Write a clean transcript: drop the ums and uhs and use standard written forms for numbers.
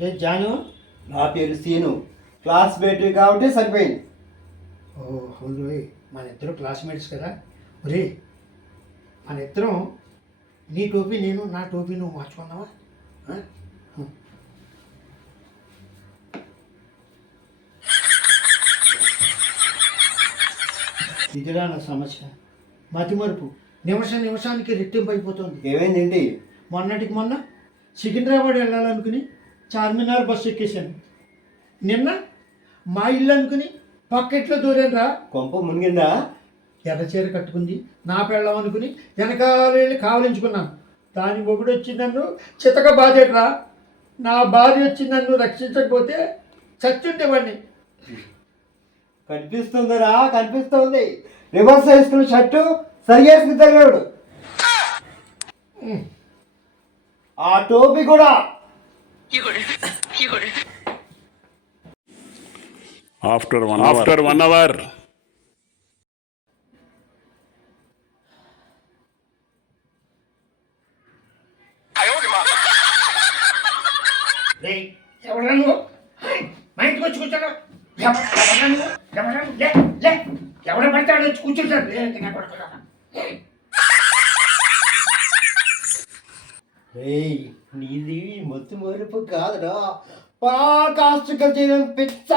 రే జాను. నా పేరు scene. Classmate కాబట్టి సరిపోయింది. ఓ రోయ్, మన ఇద్దరు క్లాస్మేట్స్ కదా. ఒరే, మన ఇద్దరం నీ టోపీ నేను, నా టోపీ నువ్వు మార్చుకున్నావా? ఆ? ఇదిరా నా సమస్య. మతిమరుపు నిమిషానికి రెట్టింపు అయిపోతుంది. ఏమైందేంటి? మొన్నటికి మొన్న సికింద్రాబాద్ వెళ్ళాలనుకుని చార్మినార్ బస్సు ఎక్కేశాను. నిన్న మా ఇల్లు అనుకుని పక్కెట్లో దూరానురా. కొంప మునిగిందా? ఎర్ర చీర కట్టుకుంది నా పెళ్ళం అనుకుని వెనకాల వెళ్ళి కావలించుకున్నాను. దాని మొగుడు వచ్చి నన్ను చితక బాధేట్రా. నా భార్య వచ్చి నన్ను రక్షించకపోతే చచ్చుండేవాడిని. కనిపిస్తుందిరా, కనిపిస్తుంది. రివర్స్ వేసుకున్న షర్టు సరిగేసుకుని తగిలాడు. ఆ టోపీ కూడా. After 1 hour. ఎవరా నువ్వు? మా ఇంటికి వచ్చి కూర్చోను. ఎవడ పడతాడు వచ్చి కూర్చుంటాడు. రేయ్, నీది మొత్తం మరుపు కాదురా, పరాకాష్ఠిక చేయడం పిచ్చ.